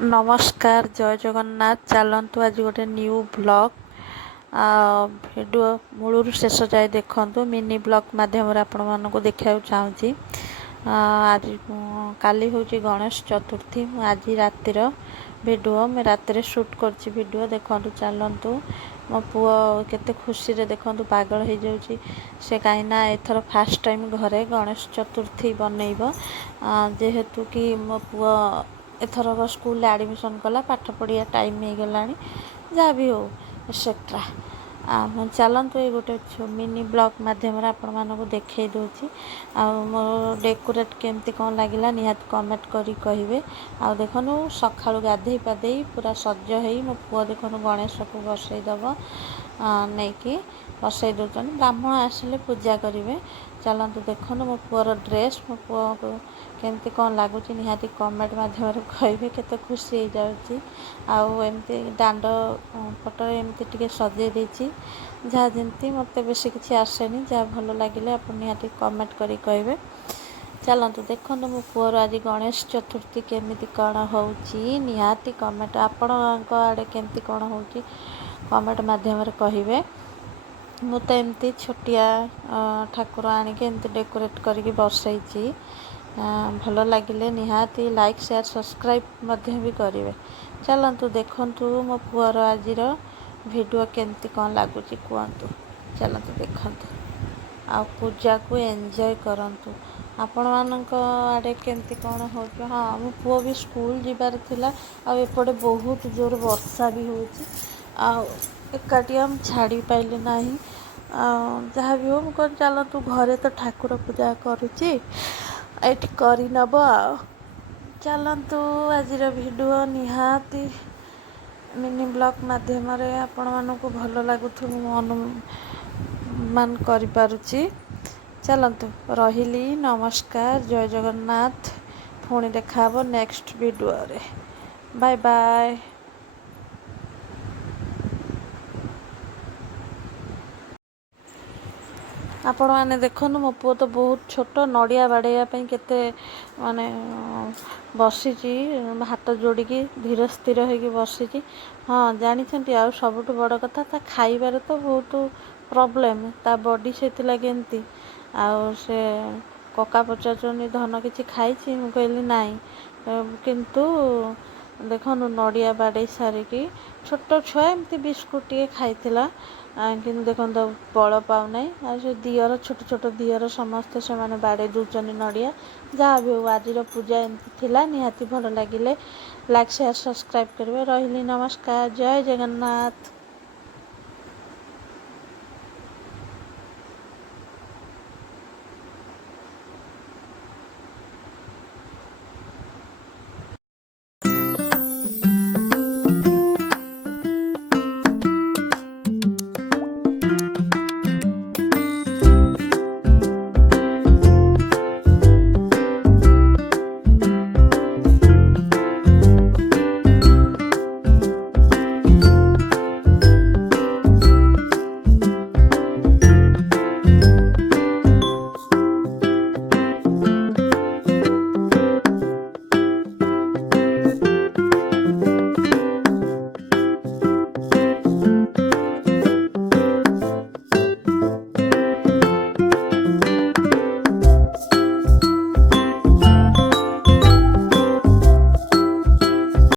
नमस्कार जय जगन्नाथ। चलतु आज गोटे न्यू ब्लॉग वीडियो मूलर शेष जाए देखु मिनी ब्लॉग मध्यम आपण मानक देखा चाहूँगी। आज काली हूँ गणेश चतुर्थी। आज रातिर वीडियो मैं रातिर शूट कर वीडियो देखु। चलतु मो पुओ केते खुशी रे देखु पागल हो जाऊँगी से कहीं एथर फास्ट टाइम घरे गणेश चतुर्थी बनइब जेहेतु कि मो पुओ एथरक स्कूल एडमिशन कला पाठ पढ़िया टाइम हो गला जहाँ भी हो एक्सेट्रा। चलतु ये गोटे मिनी ब्लॉग मध्यम आपण मानक देखे दूसरी मो डेकोरेट केमती कौन लगे निहाती कमेंट करी कहे। आ देखनु सका गाधे पाधे पूरा सज हो मो पुओ देखनु गणेश को बसईदब नहीं कि बसई दौरान ब्राह्मण आसिले पूजा करेंगे। चलतु देखनु मो पुओर ड्रेस मो पुओ को केमती कौन लगुच निहाती कमेंट मध्यम कहे केते खुशी हो जाऊँगी। आमती दांड पट एमती टे सजे देती जहाँ जमती मत बेसी किसी आसेनी जहाँ भल लगे आप निहाती कमेंट करी कहे। चलतु देखो मो पुओर आज गणेश चतुर्थी केमिति कौन होची निहाती कमेंट आपण आड़े केमती कौन होची कमेंट मध्यम कहे। मु तो एमती छोटिया ठाकुर आणिक एमती डेकोरेट करके बसई भल लगे निहाती लाइक शेयर सब्सक्राइब भी करेंगे। चलतु देखु मो पुओर आज वीडियो केमती कौन लगुच कहतु। चलतु देखु आ पूजा को एंजॉय करंतु। आपण मानक आड़े केमती कौन हो। हाँ मो पुओ भी स्कूल जीवार थिला एपटे बहुत जोर वर्षा भी होची एकाटी हम छाड़ी पाइले नहीं जहाँ भी हो मुझे चलतु घरे तो ठाकुर पूजा करुची एठी करी नब आ। चलतु आज वीडियो निहाती मिनी ब्लॉग मध्यम आपण मानक भल लगुथ अनुमान करिपारुची। चलतु रहिली नमस्कार जय जगन्नाथ। पुणी देखा नेक्स्ट वीडियो रे। Bye bye. आपण मैंने देखु मो पुओ तो बहुत छोट नड़िया बाड़ाई केते माने बसी हाथ जोड़ी धीर स्थिर हो बसी। हाँ जानी आ सबुठ बड़ कथा ता खाइबार तो बहुत प्रॉब्लम ता बॉडी से लगे एमती आउ से कका पचार धन किसी खाई मु कहली नाई किंतु देखनु नड़िया बाड़े सारिकी छोट छुआ एमती बिस्कुट टे खाइला कि देखो बल पाऊना से दियर छोट छोट दियर समस्ते से माने बाड़े दूसरी नड़िया जहाँ भी हो। आज पूजा एमती थिला निहाती भल लगे लाइक शेयर सब्सक्राइब करेंगे। रही नमस्कार जय जगन्नाथ।